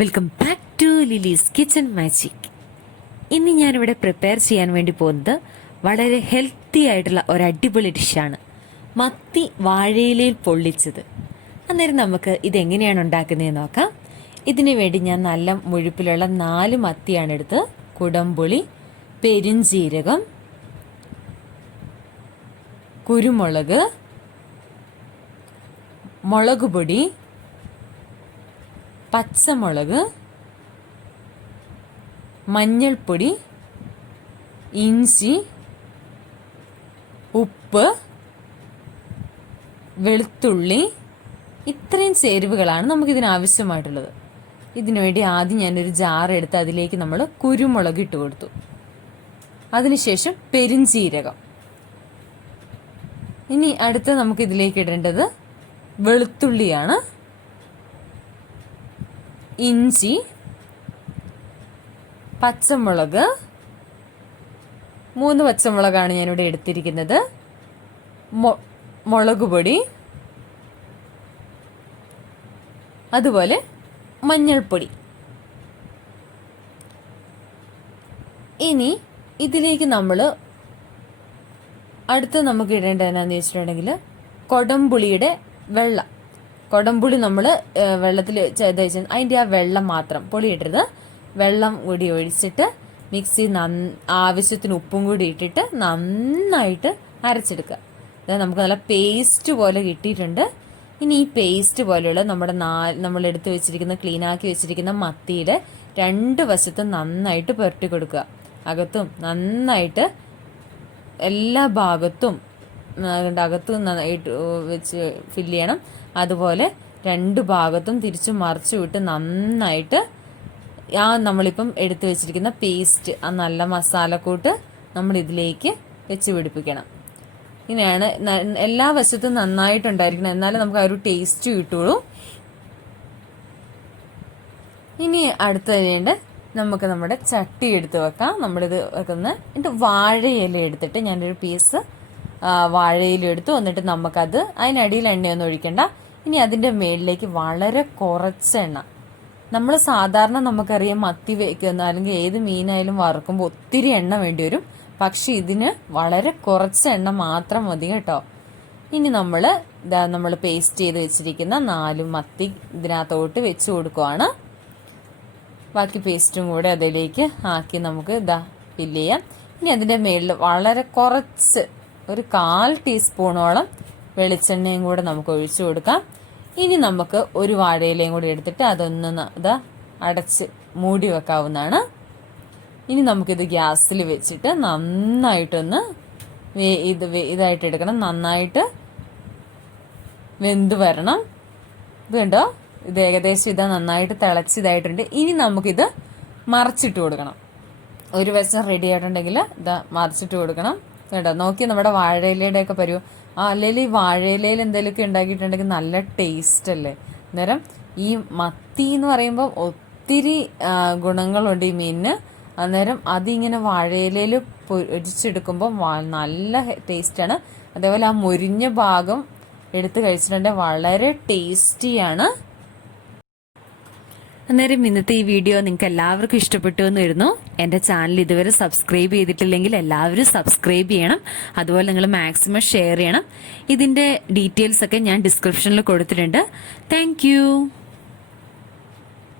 Welcome back to Lily's kitchen magic. ഇന്ന് ഞാനിവിടെ prepare ചെയ്യാൻ വേണ്ടി പോകുന്നത് വളരെ ഹെൽത്തി ആയിട്ടുള്ള ഒരു അടിപൊളി ഡിഷാണ്, മത്തി വാഴയിലയിൽ പൊള്ളിച്ചത്. അന്നേരം നമുക്ക് ഇതെങ്ങനെയാണ് ഉണ്ടാക്കുന്നതെന്ന് നോക്കാം. ഇതിനു വേണ്ടി ഞാൻ നല്ല മുഴുപ്പിലുള്ള 4 മത്തിയാണ് എടുത്ത് കുടംപുളി, പെരുംജീരകം, കുരുമുളക്, മുളക് പൊടി, പച്ചമുളക്, മഞ്ഞൾപ്പൊടി, ഇഞ്ചി, ഉപ്പ്, വെളുത്തുള്ളി, ഇത്രയും ചേരുവകളാണ് നമുക്കിതിന് ആവശ്യമായിട്ടുള്ളത്. ഇതിനുവേണ്ടി ആദ്യം ഞാനൊരു ജാർ എടുത്ത് അതിലേക്ക് നമ്മൾ കുരുമുളക് ഇട്ട് കൊടുത്തു. അതിനുശേഷം പെരുംജീരകം. ഇനി അടുത്ത് നമുക്ക് ഇതിലേക്ക് ഇടേണ്ടത് വെളുത്തുള്ളിയാണ്, ഇഞ്ചി, പച്ചമുളക്, 3 പച്ചമുളകാണ് ഞാനിവിടെ എടുത്തിരിക്കുന്നത്, മുളക് പൊടി, അതുപോലെ മഞ്ഞൾപ്പൊടി. ഇനി ഇതിലേക്ക് നമ്മൾ അടുത്ത് നമുക്ക് ഇടേണ്ടത് എന്നാന്ന് വെച്ചിട്ടുണ്ടെങ്കിൽ കൊടംപുളിയുടെ വെള്ളം. കൊടംപുളി നമ്മൾ വെള്ളത്തിൽ അതിൻ്റെ ആ വെള്ളം മാത്രം, പൊളി ഇടരുത്, വെള്ളം കൂടി ഒഴിച്ചിട്ട് മിക്സി ആവശ്യത്തിന് ഉപ്പും കൂടി ഇട്ടിട്ട് നന്നായിട്ട് അരച്ചെടുക്കുക. അതായത് നമുക്ക് നല്ല പേസ്റ്റ് പോലെ കിട്ടിയിട്ടുണ്ട്. ഇനി ഈ പേസ്റ്റ് പോലെയുള്ള നമ്മൾ എടുത്ത് വെച്ചിരിക്കുന്ന ക്ലീനാക്കി വെച്ചിരിക്കുന്ന മത്തിയുടെ 2 വശത്തും നന്നായിട്ട് പുരട്ടി കൊടുക്കുക. അകത്തും നന്നായിട്ട് എല്ലാ ഭാഗത്തും അകത്തും നന്നായിട്ട് വെച്ച് ഫില്ല് ചെയ്യണം. അതുപോലെ 2 ഭാഗത്തും തിരിച്ചു മറിച്ചു വിട്ട് നന്നായിട്ട് നമ്മളിപ്പം എടുത്തു വെച്ചിരിക്കുന്ന പേസ്റ്റ്, ആ നല്ല മസാലക്കൂട്ട് നമ്മൾ ഇതിലേക്ക് വെച്ച് പിടിപ്പിക്കണം. ഇങ്ങനെയാണ് എല്ലാ വശത്തും നന്നായിട്ടുണ്ടായിരിക്കണം, എന്നാലും നമുക്ക് ആ ഒരു ടേസ്റ്റ് കിട്ടുള്ളൂ. ഇനി അടുത്ത ചെയ്യേണ്ടത് നമുക്ക് നമ്മുടെ ചട്ടി എടുത്ത് വെക്കാം. നമ്മളിത് വെക്കുന്നത് എന്നിട്ട് വാഴയില എടുത്തിട്ട് ഞാനൊരു പീസ് വാഴയില എടുത്തു. എന്നിട്ട് നമുക്കത് അതിനടിയിൽ എണ്ണയൊന്നും ഒഴിക്കണ്ട. ഇനി അതിൻ്റെ മേളിലേക്ക് വളരെ കുറച്ച് എണ്ണ. നമ്മൾ സാധാരണ നമുക്കറിയാം മത്തി വയ്ക്കുന്ന അല്ലെങ്കിൽ ഏത് മീനായാലും വറുക്കുമ്പോൾ ഒത്തിരി എണ്ണ വേണ്ടി വരും. പക്ഷെ ഇതിന് വളരെ കുറച്ച് എണ്ണ മാത്രം മതി കേട്ടോ. ഇനി നമ്മൾ പേസ്റ്റ് ചെയ്ത് വെച്ചിരിക്കുന്ന 4 മത്തി ഇതിനകത്തോട്ട് വെച്ച് കൊടുക്കുവാണ്. ബാക്കി പേസ്റ്റും കൂടെ അതിലേക്ക് ആക്കി നമുക്ക് ഫില്ല് ചെയ്യാം. ഇനി അതിൻ്റെ മേളിൽ വളരെ കുറച്ച് ഒരു 1/4 ടീസ്പൂണോളം വെളിച്ചെണ്ണയും കൂടെ നമുക്ക് ഒഴിച്ചു കൊടുക്കാം. ഇനി നമുക്ക് ഒരു വാഴയിലയും കൂടി എടുത്തിട്ട് അതൊന്ന് അടച്ച് മൂടി വെക്കാവുന്നതാണ്. ഇനി നമുക്കിത് ഗ്യാസിൽ വെച്ചിട്ട് നന്നായിട്ടൊന്ന് ഇതായിട്ട് എടുക്കണം. നന്നായിട്ട് വെന്ത് വരണം. ഇത് കണ്ടോ, ഇത് ഏകദേശം നന്നായിട്ട് തിളച്ചിതായിട്ടുണ്ട്. ഇനി നമുക്കിത് മറിച്ചിട്ട് കൊടുക്കണം. ഒരു വശം റെഡി ആയിട്ടുണ്ടെങ്കിൽ മറിച്ചിട്ട് കൊടുക്കണം. കേട്ടോ, നോക്കി നമ്മുടെ വാഴയിലയുടെ ഒക്കെ പരുവം. അല്ലെങ്കിൽ ഈ വാഴയിലയിൽ എന്തെങ്കിലുമൊക്കെ ഉണ്ടാക്കിയിട്ടുണ്ടെങ്കിൽ നല്ല ടേസ്റ്റ് അല്ലേ. അന്നേരം ഈ മത്തി എന്ന് പറയുമ്പോൾ ഒത്തിരി ഗുണങ്ങളുണ്ട് ഈ മീനിന്. അന്നേരം അതിങ്ങനെ വാഴയിലയിൽ പൊരിച്ചെടുക്കുമ്പോൾ നല്ല ടേസ്റ്റാണ്. അതേപോലെ ആ മൊരിഞ്ഞ ഭാഗം എടുത്ത് കഴിച്ചിട്ടുണ്ടെങ്കിൽ വളരെ ടേസ്റ്റിയാണ്. അന്നേരം ഇന്നത്തെ ഈ വീഡിയോ നിങ്ങൾക്ക് എല്ലാവർക്കും ഇഷ്ടപ്പെട്ടു എന്ന് വരുന്നു. എൻ്റെ ചാനൽ ഇതുവരെ സബ്സ്ക്രൈബ് ചെയ്തിട്ടില്ലെങ്കിൽ എല്ലാവരും സബ്സ്ക്രൈബ് ചെയ്യണം. അതുപോലെ നിങ്ങൾ മാക്സിമം ഷെയർ ചെയ്യണം. ഇതിൻ്റെ ഡീറ്റെയിൽസ് ഒക്കെ ഞാൻ ഡിസ്ക്രിപ്ഷനിൽ കൊടുത്തിട്ടുണ്ട്. താങ്ക്